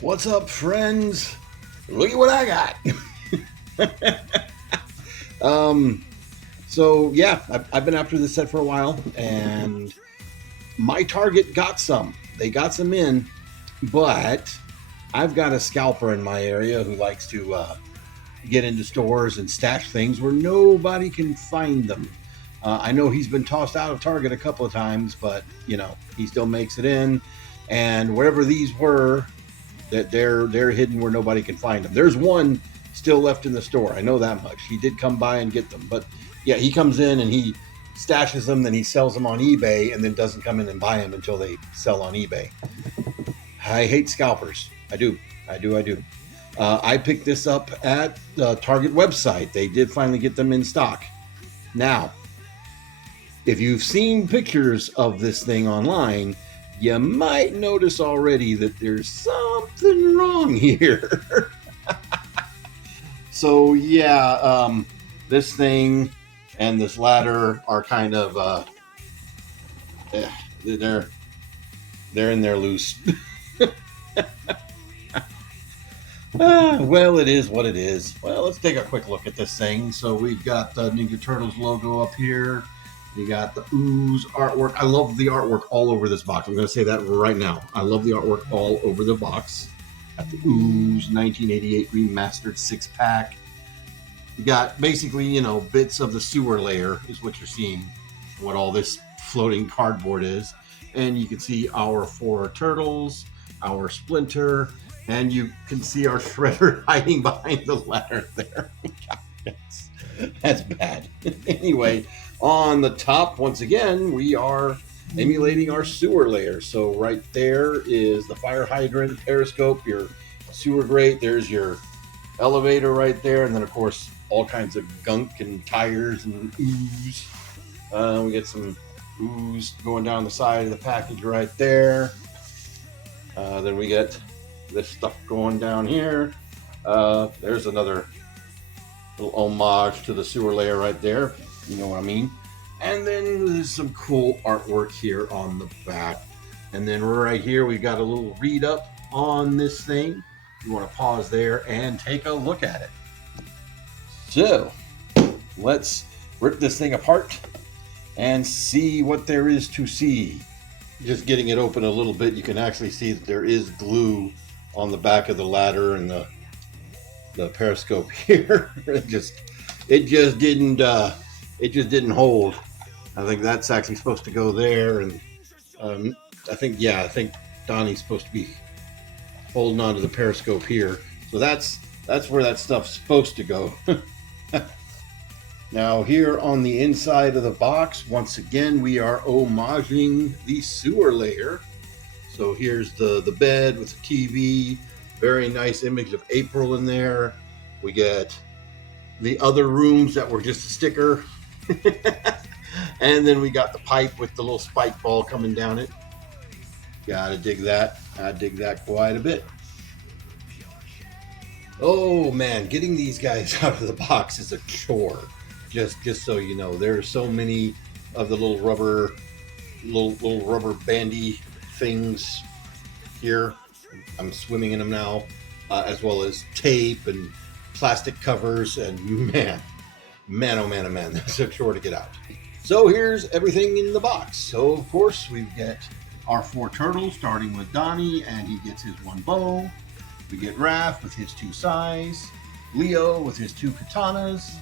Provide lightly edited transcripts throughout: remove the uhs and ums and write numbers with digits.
What's up, friends? Look at what I got. um, so yeah, I've been after this set for a while, and my target got some. They got some in, but I've got a scalper in my area who likes to get into stores and stash things where nobody can find them. I know he's been tossed out of Target a couple of times, but he still makes it in. And wherever these were, that they're hidden where nobody can find them. There's one still left in the store. I know that much. He did come by and get them, but yeah, he comes in and he stashes them, then he sells them on eBay, and then doesn't come in and buy them until they sell on eBay. I hate scalpers. I do. I picked this up at the Target website. They did finally get them in stock. Now, if you've seen pictures of this thing online, you might notice already that there's something wrong here. So yeah, this thing and this ladder are kind of they're in there loose. Well, it is what it is. Well, let's take a quick look at this thing. So we've got the Ninja Turtles logo up here. You got the Ooze artwork. I love the artwork all over this box. I'm going to say that right now. I love the artwork all over the box. Got the Ooze 1988 Remastered 6-pack. You got basically, bits of the sewer layer is what you're seeing, what all this floating cardboard is. And you can see our 4 turtles, our Splinter, and you can see our Shredder hiding behind the ladder there. That's bad. Anyway, on the top, once again, we are emulating our sewer layer. So right there is the fire hydrant, periscope, your sewer grate. There's your elevator right there. And then, of course, all kinds of gunk and tires and ooze. We get some ooze going down the side of the package right there. Then we get this stuff going down here. There's another little homage to the sewer layer right there. You know what I mean? And then there's some cool artwork here on the back. And then right here, we got a little read up on this thing. You want to pause there and take a look at it. So let's rip this thing apart and see what there is to see. Just getting it open a little bit, you can actually see that there is glue on the back of the ladder and the periscope here. It just didn't hold. I think that's actually supposed to go there, and I think Donnie's supposed to be holding on to the periscope here. So that's where that stuff's supposed to go. Now here on the inside of the box, once again, we are homaging the sewer layer. So here's the bed with the TV, very nice image of April in there. We get the other rooms that were just a sticker. And then we got the pipe with the little spike ball coming down it. Gotta dig that. I dig that quite a bit. Oh man, getting these guys out of the box is a chore. Just so you know, there are so many of the little rubber bandy things here. I'm swimming in them now, as well as tape and plastic covers, and man, oh man, that's a chore to get out. So here's everything in the box. So of course we get our 4 turtles, starting with Donnie, and he gets his 1 bow. We get Raph with his 2 sais, Leo with his 2 katanas,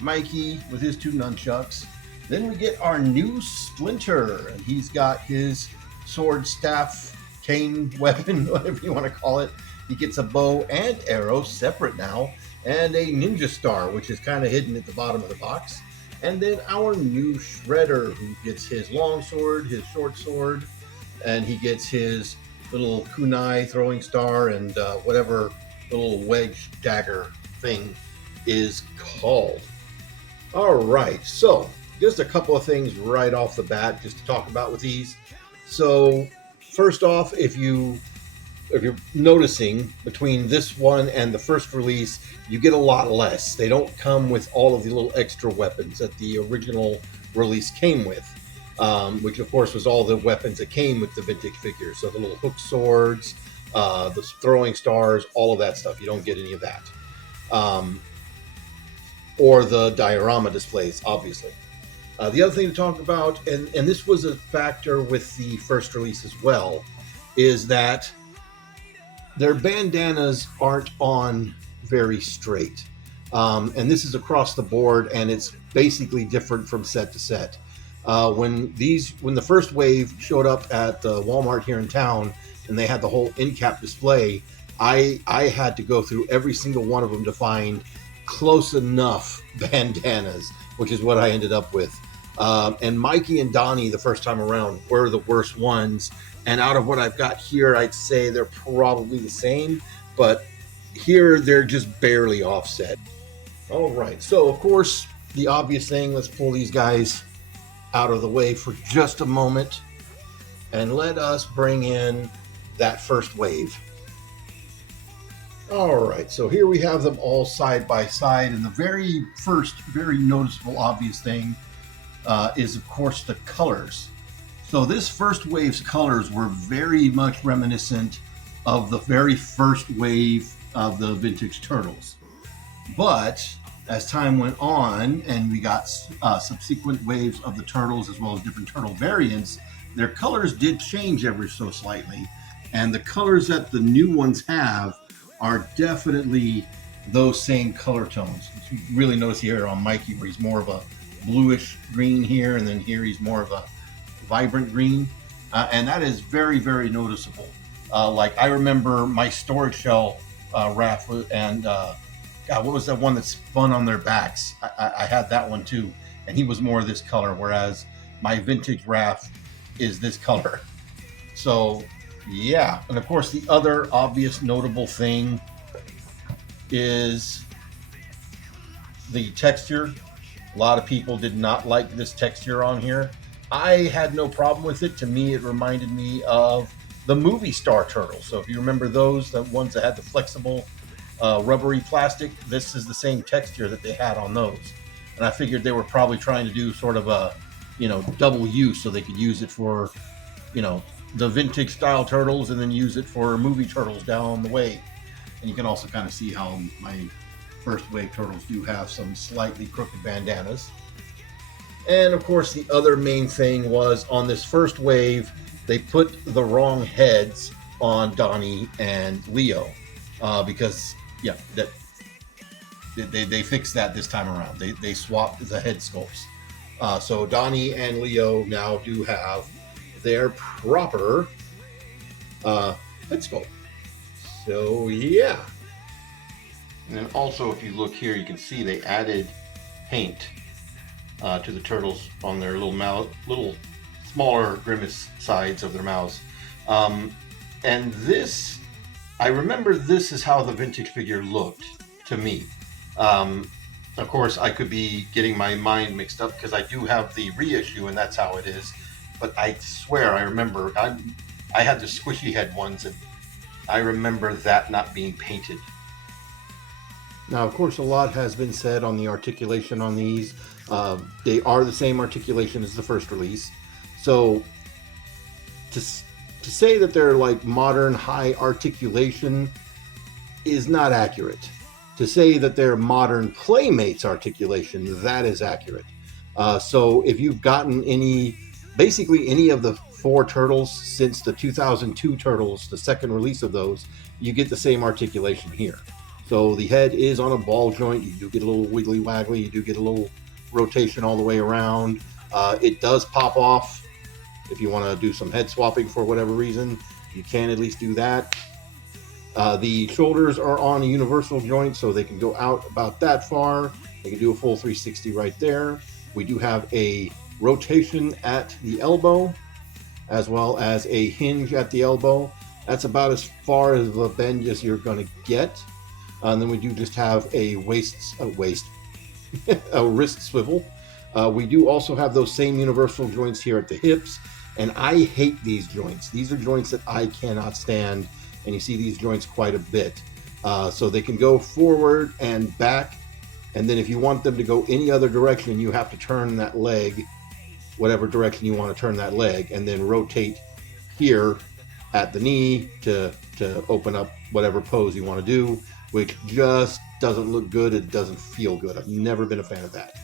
Mikey with his 2 nunchucks. Then we get our new Splinter, and he's got his sword, staff, cane, weapon, whatever you want to call it. He gets a bow and arrow separate now, and a ninja star, which is kind of hidden at the bottom of the box. And then our new Shredder, who gets his long sword, his short sword, and he gets his little kunai throwing star and whatever little wedge dagger thing is called. All right, so just a couple of things right off the bat just to talk about with these. So first off, if you're noticing between this one and the first release, you get a lot less. They don't come with all of the little extra weapons that the original release came with, which of course was all the weapons that came with the vintage figures. So the little hook swords, the throwing stars, all of that stuff. You don't get any of that. Um, or the diorama displays, obviously. The other thing to talk about, and this was a factor with the first release as well, is that their bandanas aren't on very straight. And this is across the board, and it's basically different from set to set. When the first wave showed up at Walmart here in town, and they had the whole end cap display, I had to go through every single one of them to find close enough bandanas, which is what I ended up with. And Mikey and Donnie, the first time around, were the worst ones. And out of what I've got here, I'd say they're probably the same, but here they're just barely offset. All right, so of course, the obvious thing, let's pull these guys out of the way for just a moment and let us bring in that first wave. All right, so here we have them all side by side, and the very first, very noticeable, obvious thing is, of course, the colors. So this first wave's colors were very much reminiscent of the very first wave of the vintage Turtles. But as time went on and we got subsequent waves of the Turtles as well as different Turtle variants, their colors did change ever so slightly. And the colors that the new ones have are definitely those same color tones. You really notice here on Mikey where he's more of a bluish green here, and then here he's more of a vibrant green, and that is very, very noticeable. Like I remember my storage shell raft, and God, what was that one that spun on their backs? I had that one too, and he was more this color, whereas my vintage raft is this color. So yeah, and of course the other obvious notable thing is the texture. A lot of people did not like this texture on here. I had no problem with it. To me, it reminded me of the movie star turtles. So if you remember those, the ones that had the flexible rubbery plastic, this is the same texture that they had on those. And I figured they were probably trying to do sort of a, double use, so they could use it for, the vintage style turtles and then use it for movie turtles down the way. And you can also kind of see how my first wave turtles do have some slightly crooked bandanas. And of course, the other main thing was on this first wave, they put the wrong heads on Donnie and Leo because, that they fixed that this time around. They swapped the head sculpts. So Donnie and Leo now do have their proper head sculpt. So yeah. And then also, if you look here, you can see they added paint to the turtles on their little smaller grimace sides of their mouths. And this, I remember this is how the vintage figure looked to me. Of course, I could be getting my mind mixed up because I do have the reissue and that's how it is. But I swear I remember, I had the squishy head ones and I remember that not being painted. Now, of course, a lot has been said on the articulation on these. They are the same articulation as the first release. So to say that they're like modern high articulation is not accurate. To say that they're modern Playmates articulation, that is accurate. So if you've gotten basically any of the 4 turtles since the 2002 Turtles, the second release of those, you get the same articulation here. So the head is on a ball joint. You do get a little wiggly waggly. You do get a little rotation all the way around. It does pop off. If you want to do some head swapping for whatever reason, you can at least do that. The shoulders are on a universal joint, so they can go out about that far. They can do a full 360 right there. We do have a rotation at the elbow, as well as a hinge at the elbow. That's about as far as the bend as you're going to get. And then we do just have a a wrist swivel. We do also have those same universal joints here at the hips, and I hate these joints. These are joints that I cannot stand, and you see these joints quite a bit. So they can go forward and back, and then if you want them to go any other direction, you have to turn that leg, whatever direction you want to turn that leg, and then rotate here at the knee to open up whatever pose you want to do, which just doesn't look good. It doesn't feel good. I've never been a fan of that.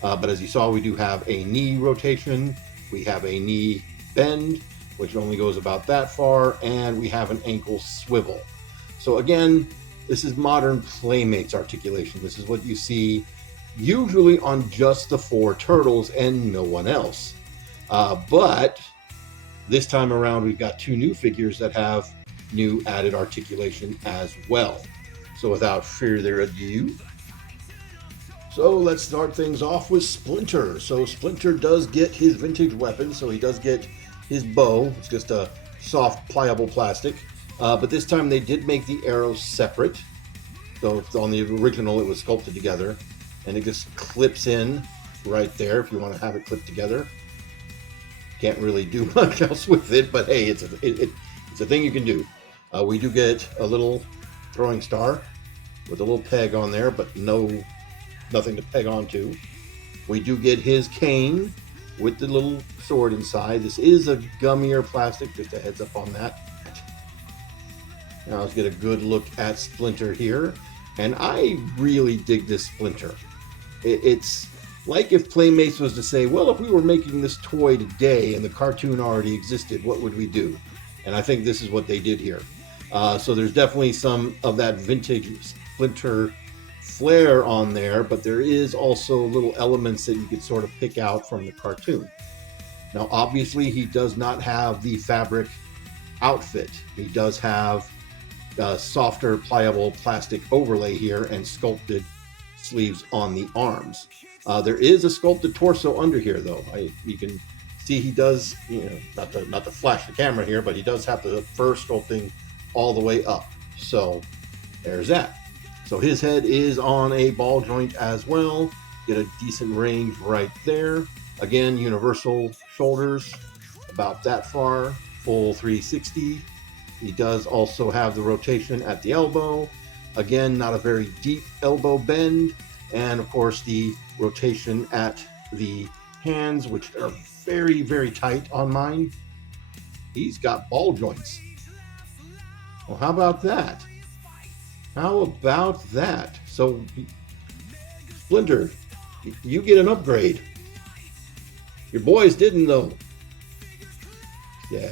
But as you saw, we do have a knee rotation. We have a knee bend, which only goes about that far, and we have an ankle swivel. So again, this is modern Playmates articulation. This is what you see usually on just the 4 turtles and no one else. But this time around, we've got 2 new figures that have new added articulation as well. So without further ado, so let's start things off with Splinter. So Splinter does get his vintage weapon, so he does get his bow. It's just a soft, pliable plastic. But this time they did make the arrows separate. So on the original, it was sculpted together. And it just clips in right there if you want to have it clipped together. Can't really do much else with it, but hey, it's a thing you can do. We do get a little throwing star with a little peg on there, but nothing to peg onto. We do get his cane with the little sword inside. This is a gummier plastic, just a heads up on that. Now let's get a good look at Splinter here. And I really dig this Splinter. It's like if Playmates was to say, well, if we were making this toy today and the cartoon already existed, what would we do? And I think this is what they did here. So there's definitely some of that vintage Splinter flair on there, but there is also little elements that you could sort of pick out from the cartoon. Now, obviously, he does not have the fabric outfit. He does have a softer, pliable plastic overlay here and sculpted sleeves on the arms. There is a sculpted torso under here, though. You can see he does, not to flash the camera here, but he does have the fur sculpting all the way up. So there's that. So his head is on a ball joint as well. Get a decent range right there. Again, universal shoulders, about that far, full 360. He does also have the rotation at the elbow. Again, not a very deep elbow bend. And of course, the rotation at the hands, which are very, very tight on mine. He's got ball joints. Well, how about that? How about that? So, Splinter, you get an upgrade. Your boys didn't, though. Yeah.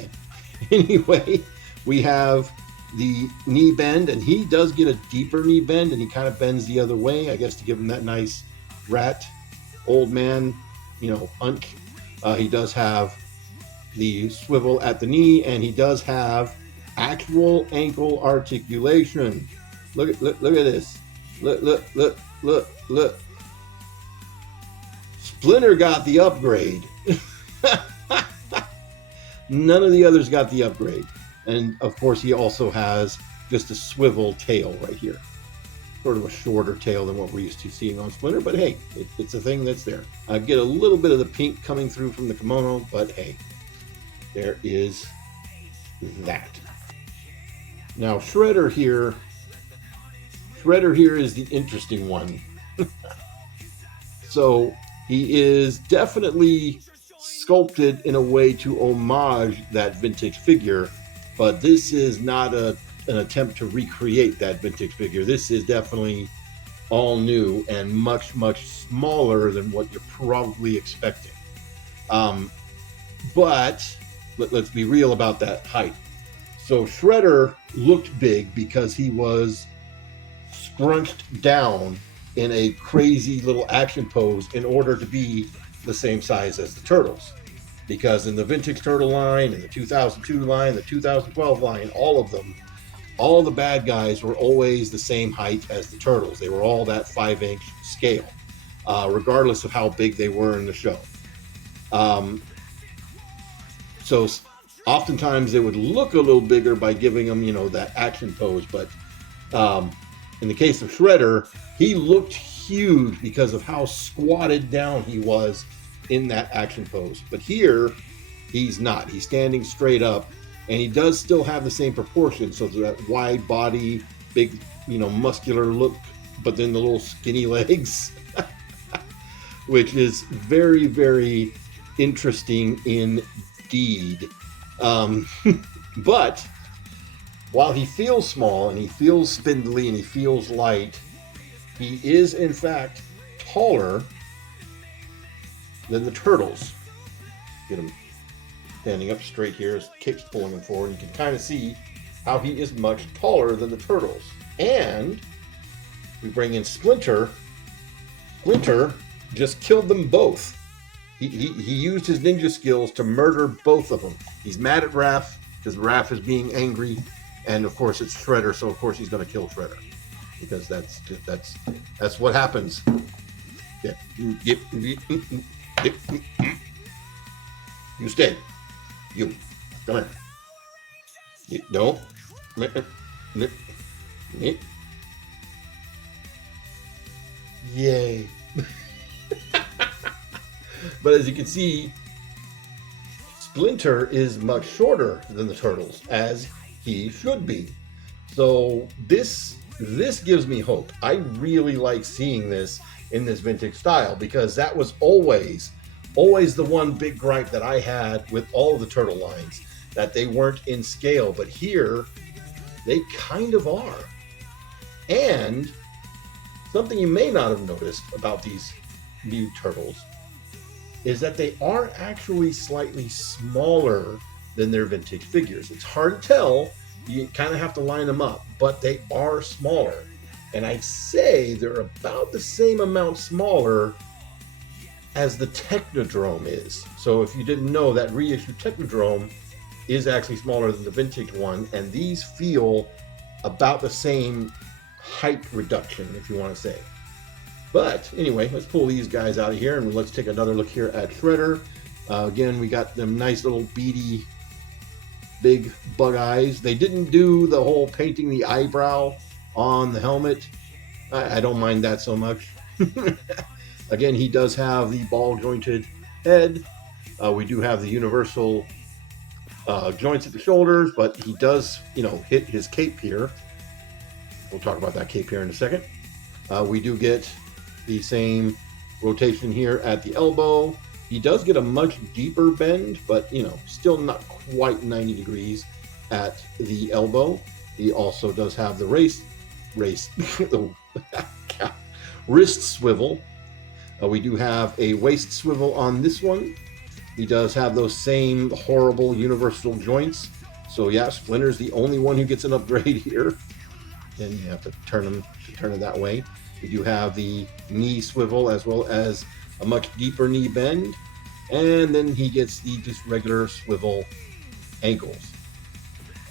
Anyway, we have the knee bend, and he does get a deeper knee bend, and he kind of bends the other way, I guess, to give him that nice rat, old man, unk. He does have the swivel at the knee, and he does have actual ankle articulation. Look at this. Look. Splinter got the upgrade. None of the others got the upgrade. And of course, he also has just a swivel tail right here. Sort of a shorter tail than what we're used to seeing on Splinter, but hey, it's a thing that's there. I get a little bit of the pink coming through from the kimono, but hey, there is that. Now, Shredder here is the interesting one. So he is definitely sculpted in a way to homage that vintage figure, but this is not an attempt to recreate that vintage figure. This is definitely all new and much, much smaller than what you're probably expecting. But let's be real about that height. So Shredder looked big because he was scrunched down in a crazy little action pose in order to be the same size as the Turtles. Because in the vintage Turtle line, in the 2002 line, the 2012 line, all of them, all the bad guys were always the same height as the Turtles. They were all that 5-inch scale, regardless of how big they were in the show. So oftentimes they would look a little bigger by giving them, that action pose. But in the case of Shredder, he looked huge because of how squatted down he was in that action pose. But here, he's not. He's standing straight up, and he does still have the same proportions. So that wide body, big, muscular look, but then the little skinny legs, which is very, very interesting indeed. But while he feels small and he feels spindly and he feels light, he is in fact taller than the turtles. Get him standing up straight here as Cape's pulling him forward. You can kind of see how he is much taller than the turtles. And we bring in Splinter. Splinter just killed them both. He used his ninja skills to murder both of them. He's mad at Raph because Raph is being angry, and of course it's Shredder, so of course he's going to kill Shredder because that's what happens. Yeah. You stay. You come here. Don't. Yay. But as you can see, Splinter is much shorter than the turtles, as he should be. So this gives me hope. I really like seeing this in this vintage style, because that was always the one big gripe that I had with all of the turtle lines, that they weren't in scale. But here, they kind of are. And something you may not have noticed about these new turtles is that they are actually slightly smaller than their vintage figures. It's hard to tell. You kind of have to line them up, but they are smaller. And I'd say they're about the same amount smaller as the Technodrome is. So if you didn't know, that reissue Technodrome is actually smaller than the vintage one, and these feel about the same height reduction, if you want to say. But anyway, let's pull these guys out of here and let's take another look here at Shredder. Again, we got them nice little beady, big bug eyes. They didn't do the whole painting the eyebrow on the helmet. I don't mind that so much. Again, he does have the ball jointed head. We do have the universal joints at the shoulders, but he does, hit his cape here. We'll talk about that cape here in a second. We do get the same rotation here at the elbow. He does get a much deeper bend, but still not quite 90 degrees at the elbow. He also does have the the wrist swivel. We do have a waist swivel on this one. He does have those same horrible universal joints. So yeah, Splinter's the only one who gets an upgrade here. And you have to turn it that way. We do have the knee swivel as well as a much deeper knee bend. And then he gets the just regular swivel ankles.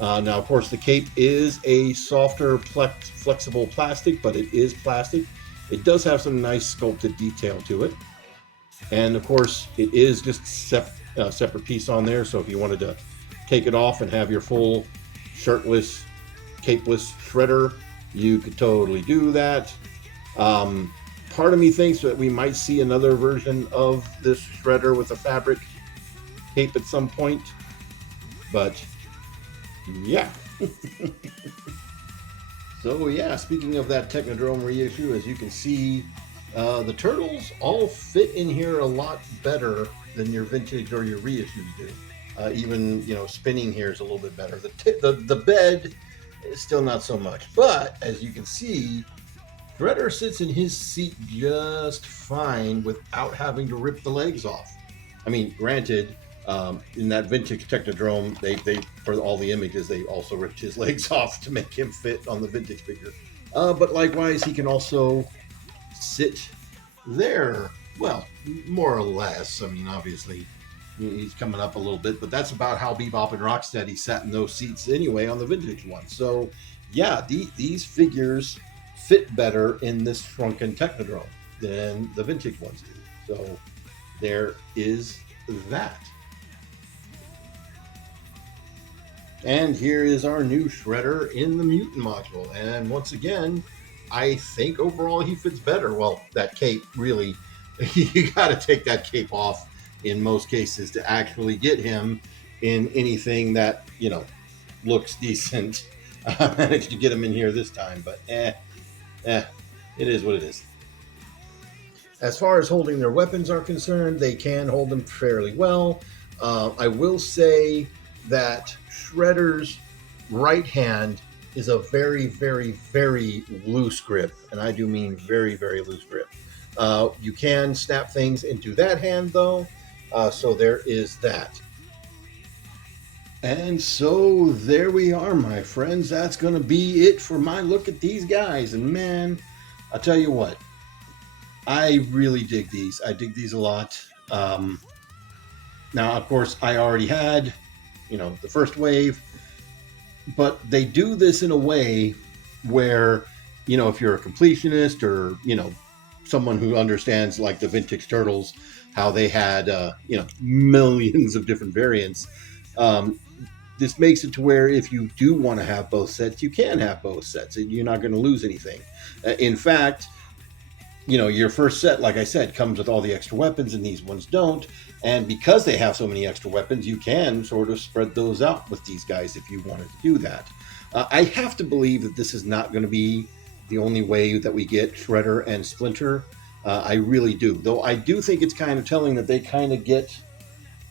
Now, of course, the cape is a softer, flexible plastic, but it is plastic. It does have some nice sculpted detail to it. And, of course, it is just separate piece on there. So if you wanted to take it off and have your full shirtless, capeless Shredder, you could totally do that. Part of me thinks that we might see another version of this Shredder with a fabric cape at some point, but yeah. So yeah, speaking of that Technodrome reissue, as you can see, the turtles all fit in here a lot better than your vintage or your reissues do. Even spinning here is a little bit better. The bed is still not so much, but as you can see, Shredder sits in his seat just fine without having to rip the legs off. I mean, granted, in that vintage Technodrome, they for all the images, they also ripped his legs off to make him fit on the vintage figure. But likewise, he can also sit there. Well, more or less. I mean, obviously, he's coming up a little bit, but that's about how Bebop and Rocksteady sat in those seats anyway on the vintage one. So, yeah, these figures fit better in this shrunken Technodrome than the vintage ones do. So, there is that. And here is our new Shredder in the Mutant module. And once again, I think overall he fits better. Well, that cape, really, you got to take that cape off in most cases to actually get him in anything that, looks decent. I managed to get him in here this time, but it is what it is. As far as holding their weapons are concerned, they can hold them fairly well. I will say that Shredder's right hand is a very, very, very loose grip, and I do mean very, very loose grip. You can snap things into that hand, though, so there is that. And so there we are, my friends. That's going to be it for my look at these guys. And man, I'll tell you what, I really dig these. I dig these a lot. Now, of course, I already had, the first wave, but they do this in a way where, if you're a completionist or, someone who understands like the vintage turtles, how they had, millions of different variants. This makes it to where if you do want to have both sets, you can have both sets and you're not going to lose anything. In fact, your first set, like I said, comes with all the extra weapons and these ones don't. And because they have so many extra weapons, you can sort of spread those out with these guys if you wanted to do that. I have to believe that this is not going to be the only way that we get Shredder and Splinter. I really do. Though I do think it's kind of telling that they kind of get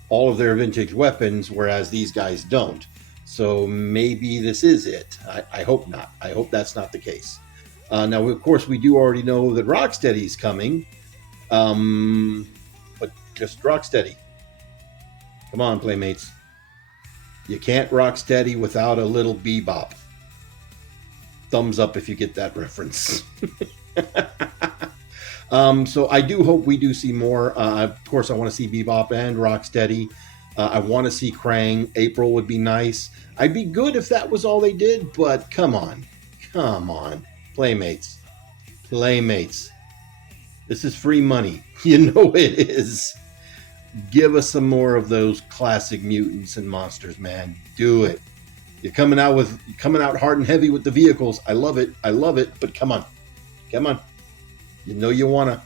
all of their vintage weapons, whereas these guys don't. So maybe this is it. I hope not. I hope that's not the case. Now, of course, we do already know that Rocksteady's coming. But just Rocksteady. Come on, Playmates. You can't Rocksteady without a little bebop. Thumbs up if you get that reference. So I do hope we do see more. Of course, I want to see Bebop and Rocksteady. I want to see Krang. April would be nice. I'd be good if that was all they did, but come on. Playmates. This is free money. You know it is. Give us some more of those classic mutants and monsters, man. Do it. You're coming out hard and heavy with the vehicles. I love it. But come on. You know you wanna.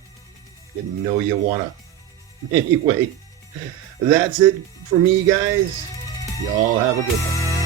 Anyway, that's it for me, guys. Y'all have a good one.